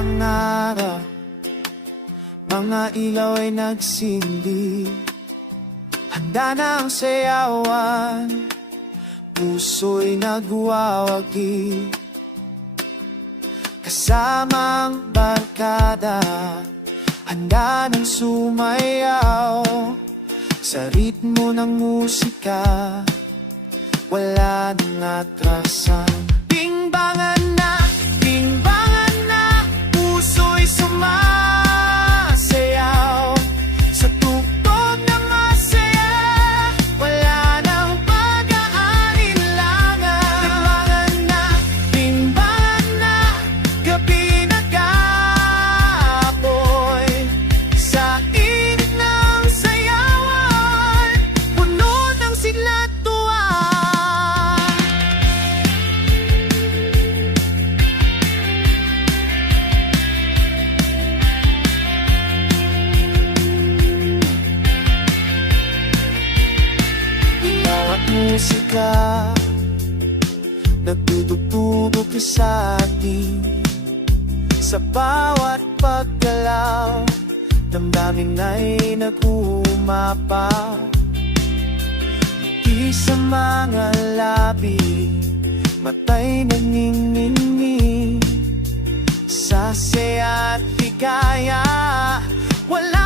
pangarap, mga ilaw ay nagsindi. Handa na ang sayawan, puso'y nagwawagi. Kasamang barkada, handa ng sumayaw. Sa ritmo ng musika, wala nang atrasan. Bingbangan na, puso'y sumasayaw. Sa tugtog ng masaya, wala nang pag-aalinlangan. Bingbangan na, gabi nag-aapoy. Sa init ng sayawan, puno ng sigla at tuwa. Musika, nagtutugtog sa atin. Sa bawat paggalaw, damdamin ay nag-uumapaw. Ngiti sa mga labi, mata'y nangingini. Sa saya at ligaya, wala